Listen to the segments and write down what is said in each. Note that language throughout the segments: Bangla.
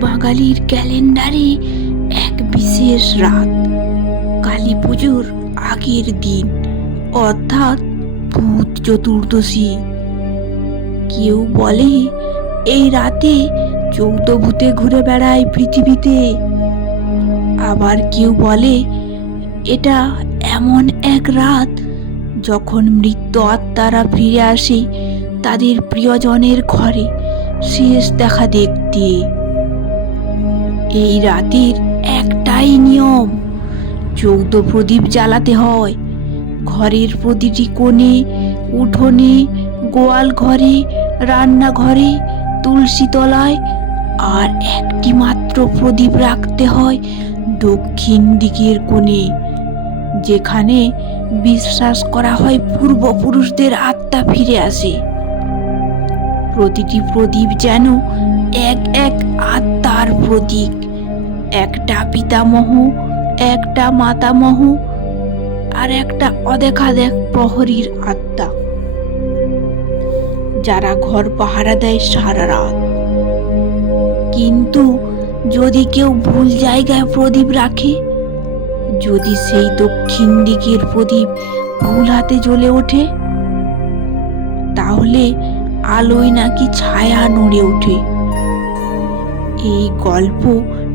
বাঙালির ক্যালেন্ডারে এক বিশেষ রাত, কালী পুজোর আগের দিন, অর্থাৎ ভূত চতুর্দশী। কেউ বলে, এই রাতে চৌদ্দ ভূতে ঘুরে বেড়ায় পৃথিবীতে। আবার কেউ বলে, এটা এমন এক রাত যখন মৃত আত্মারা ফিরে আসে তাদের প্রিয়জনের ঘরে, শেষ দেখা দেখতে। এই রাতের একটাই নিয়ম। চৌদ্দ প্রদীপ জ্বালাতে হয়। ঘরের প্রতিটি কোণে, উঠোনে, গোয়াল ঘরে, রান্নাঘরে, তুলসী তলায় আর একটি মাত্র প্রদীপ রাখতে হয় দক্ষিণ দিকের কোণে, যেখানে বিশ্বাস করা হয় পূর্বপুরুষদের আত্মা ফিরে আসে। প্রতিটি প্রদীপ যেন এক এক আত্মার প্রতীক। একটা পিতামহ, একটা মাতামহ, আর একটা অদেখা দেখ প্রহরীর আত্মা। যারা ঘর পাহারা দেয় সারা রাত। কিন্তু যদি কেউ ভুল জায়গায় প্রদীপ রাখে, যদি সেই দক্ষিণ দিকের প্রদীপ ভুল হাতে জ্বলে ওঠে, তাহলে আলোয় নাকি ছায়া নড়ে ওঠে। এই গল্প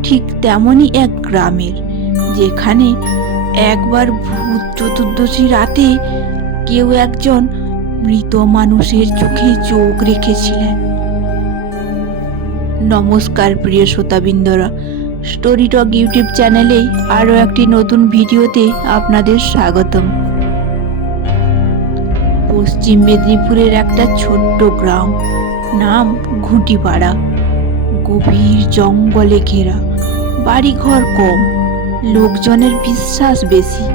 ঠিক তেমনই এক গ্রামের, যেখানে একবার ভূত চতুর্দশী রাতে কেউ একজন মৃত মানুষের চোখে চোখ রেখেছিলেন। নমস্কার প্রিয় শ্রোতাবৃন্দরা, স্টোরি টক ইউটিউব চ্যানেলে আরও একটি নতুন ভিডিওতে আপনাদের স্বাগতম। পশ্চিম মেদিনীপুরের একটা ছোট্ট গ্রাম, নাম ঘুটিপাড়া। গভীর জঙ্গলে ঘেরা। বাড়িঘর কম, লোকজনের বিশ্বাস বেশি।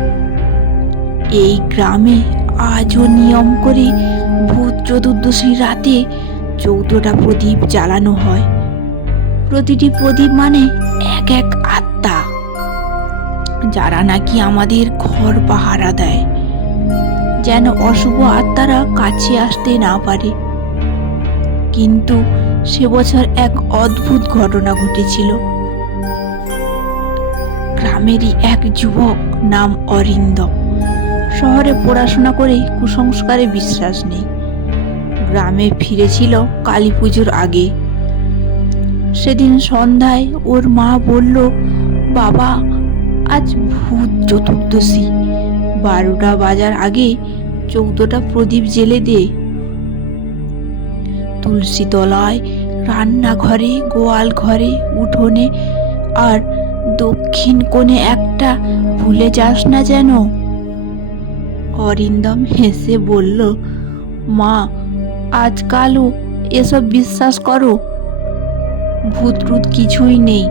এই গ্রামে আজও নিয়ম করে ভূত চতুর্দশী রাতে চৌদ্দটা প্রদীপ জ্বালানো হয়। প্রতিটি প্রদীপ মানে এক এক আত্মা, যারা নাকি আমাদের ঘর পাহারা দেয়। যেন অশুভ আত্মারা কাছে আসতে না পারে। কিন্তু সে বছর এক অদ্ভুত ঘটনা ঘটেছিল। গ্রামেরই এক যুবক নাম অরিন্দম শহরে পড়াশোনা করে কুসংস্কারে বিশ্বাস নেই। গ্রামে ফিরেছিল কালী পুজোর আগে। সেদিন সন্ধ্যায় ওর মা বলল, বাবা, আজ ভূত চতুর্দশী। বারোটা বাজার আগে চৌদ্দটা প্রদীপ জেলে দে। তুলসী তলায়, রান্নাঘরে গোয়াল ঘরে উঠোনে আর দক্ষিণ কোণে একটা ভুলে যাস না যেন। অরিন্দম হেসে বলল, মা আজকালও এসব বিশ্বাস করো। ভূত টুত কিছুই নেই।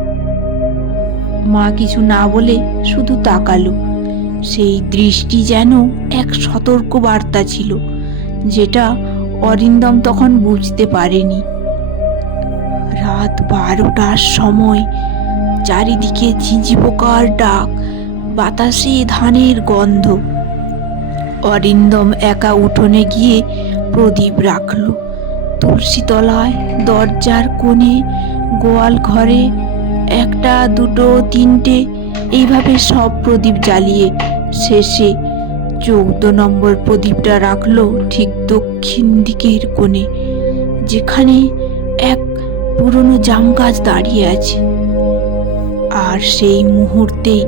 মা কিছু না বলে শুধু তাকালো। সেই দৃষ্টি যেন এক সতর্ক বার্তা ছিল, যেটা অরিন্দম তখন বুঝতে পারেনি। রাত বারোটার সময় চারিদিকে ঝিঁঝি পোকার ডাক, বাতাসে ধানের গন্ধ। অরিন্দম একা উঠোনে গিয়ে প্রদীপ রাখল। তুলসী তলায় দরজার কোণে, গোয়াল ঘরে, একটা, দুটো, তিনটে, এইভাবে সব প্রদীপ জ্বালিয়ে শেষে চৌদ্দ নম্বর প্রদীপটা রাখল ঠিক দক্ষিণ দিকের কোণে, যেখানে এক পুরনো জাম গাছ দাঁড়িয়ে আছে। আর সেই মুহূর্তেই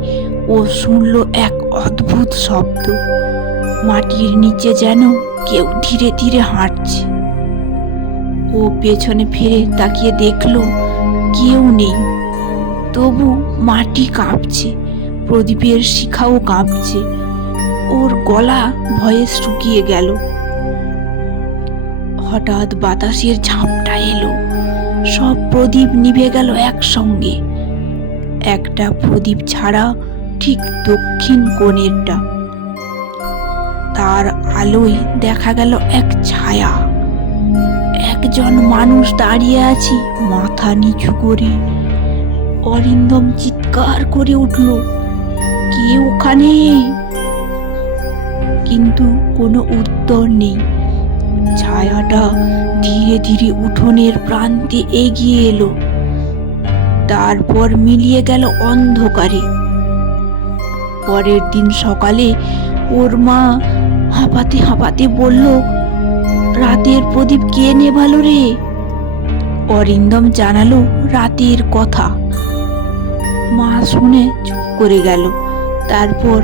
ও শুনল এক অদ্ভুত শব্দ। মাটির নিচে যেন কেউ ধীরে ধীরে হাঁটছে। ও পেছনে ফিরে তাকিয়ে দেখল, কেউ নেই। তবু মাটি কাঁপছে, প্রদীপের শিখাও কাঁপছে। ওর গলা ভয়ে শুকিয়ে গেল। হঠাৎ বাতাসের ঝাপটা এলো। সব প্রদীপ নিভে গেল একসঙ্গে। একটা প্রদীপ ছাড়া ঠিক দক্ষিণ কোণেরটা। তার আলোয় দেখা গেল এক ছায়া। একজন মানুষ দাঁড়িয়ে আছে, মাথা নিচু করে। অরিন্দম চিৎকার করে উঠল, কে ওখানে? কিন্তু কোনো উত্তর নেই। ছায়াটা ধীরে ধীরে উঠোনের প্রান্তে এগিয়ে এলো। তারপর মিলিয়ে গেল অন্ধকারে। পরের দিন সকালে ওর মা হাঁপাতে হাঁপাতে বলল, রাতের প্রদীপ কে নেভালো রে? অরিন্দম জানালো রাতের কথা। মা শুনে চুপ করে গেল। তারপর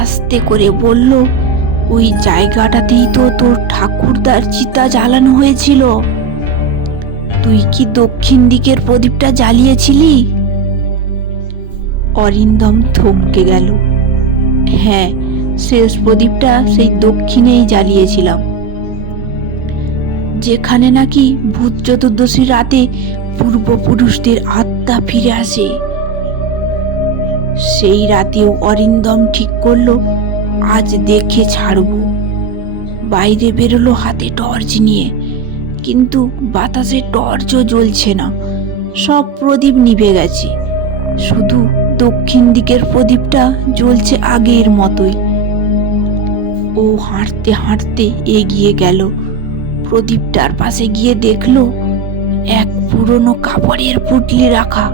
আস্তে করে বলল ওই জায়গাটাতেই তো তোর ঠাকুরদার চিতা জ্বালানো হয়েছিল। তুই কি দক্ষিণ দিকের প্রদীপটা জ্বালিয়েছিলি? অরিন্দম থমকে গেল। হ্যাঁ শেষ প্রদীপটা সেই দক্ষিণেই জ্বালিয়েছিলাম। যেখানে নাকি ভূত চতুর্দশী রাতে পূর্বপুরুষদের আত্মা ফিরে আসে। সেই রাতেও অরিন্দম ঠিক করল আজ দেখে ছাড়বো। বাইরে বেরোলো হাতে টর্চ নিয়ে। কিন্তু বাতাসে টর্চও জ্বলছে না। সব প্রদীপ নিভে গেছে। শুধু দক্ষিণ দিকের প্রদীপটা জ্বলছে আগের মতোই। ও হাঁটতে হাঁটতে এগিয়ে গেল। প্রদীপটার পাশে গিয়ে দেখল এক পুরনো কাপড়ের পুটলি রাখা।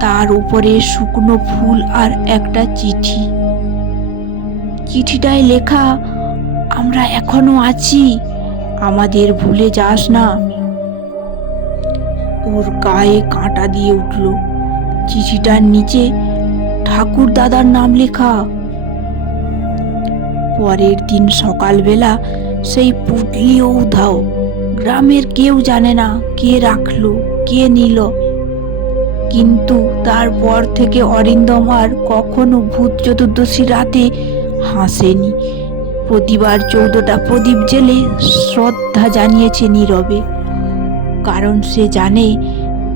তার উপরে শুকনো ফুল আর একটা চিঠি। চিঠিটায় লেখা, আমরা এখনও আছি, আমাদের ভুলে যাস না। ওর গায়ে কাঁটা দিয়ে উঠল। চিঠিটার নিচে ঠাকুর দাদার নাম লেখা। পরের দিন সকালবেলা সেই পুটলিও উধাও। গ্রামের কেউ জানে না কে রাখল, কে নিল। কিন্তু তারপর থেকে অরিন্দম আর কখনো ভূত চতুর্দশী রাতে হাসেনি। প্রতিবার চৌদ্দটা প্রদীপ জেলে শ্রদ্ধা জানিয়েছে নীরবে। কারণ সে জানে,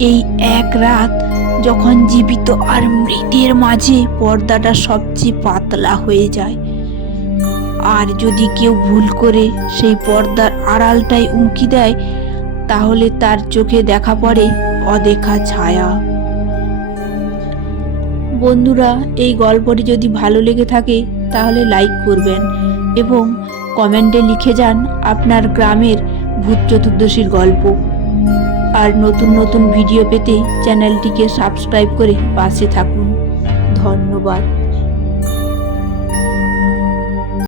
এই এক রাত যখন জীবিত আর মৃতের মাঝে পর্দাটা সবচেয়ে পাতলা হয়ে যায়। আর যদি কেউ ভুল করে সেই পর্দার আড়ালটাই উঁকি দেয়, তাহলে তার চোখে দেখা পড়ে অদেখা ছায়া। বন্ধুরা, এই গল্পটি যদি ভালো লেগে থাকে তাহলে লাইক করবেন এবং কমেন্টে লিখে যান আপনার গ্রামের ভূত চতুর্দশীর গল্প। আর নতুন নতুন ভিডিও পেতে চ্যানেলটিকে সাবস্ক্রাইব করে পাশে থাকুন। ধন্যবাদ।